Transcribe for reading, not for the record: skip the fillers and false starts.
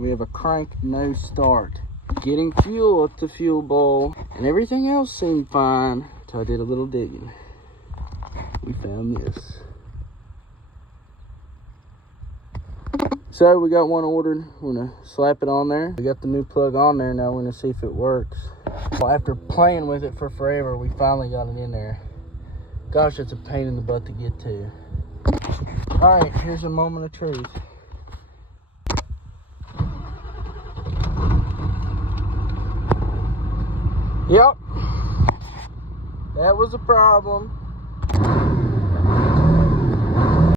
We have a crank no start. Getting fuel at the fuel bowl, and everything else seemed fine until I did a little digging. We found this. So we got one ordered. We're gonna slap it on there. We got the new plug on there now. We're gonna see if it works. Well, after playing with it for forever, we finally got it in there. Gosh, it's a pain in the butt to get to. All right, here's a moment of truth. Yep, that was a problem.